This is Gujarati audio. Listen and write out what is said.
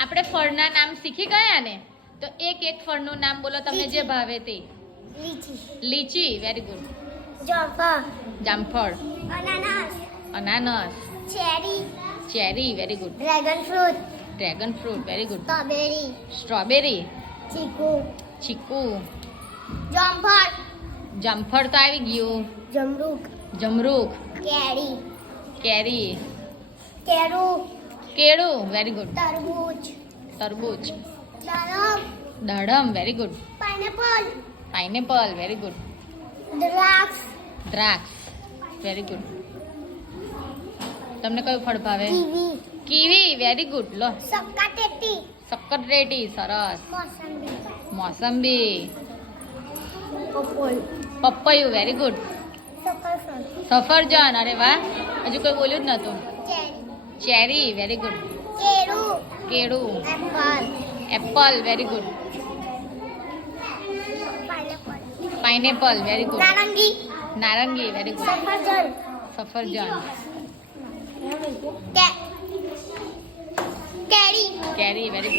આપણે ફળના નામ શીખી ગયા ને, તો એક એક ફળનું નામ બોલો તમને જે ભાવે તે. લીચી, વેરી ગુડ. જામફળ. અનાનસ. Cherry, very good. Dragon fruit, very good. Strawberry. ચીકુ. જામફળ તો આવી ગયું. જમરૂખ. કેરી. કેળું, વેરી ગુડ. તરબૂચ. દાડમ, very good. Pineapple, very good. દ્રાક્ષ, વેરી ગુડ. તમને કયું ફળ ભાવે? Kiwi, very good. લો. સક્કરટેટી, સરસ. મોસંબી. પપૈયું, વેરી ગુડ. સફરજન, અરે વાહ, હજુ કોઈ બોલ્યું જ નતું. Cherry, very good. કેળું. Apple, very good. Pineapple, very good. નારંગી, વેરી ગુડ. સફરજન. કેરી, વેરી ગુડ.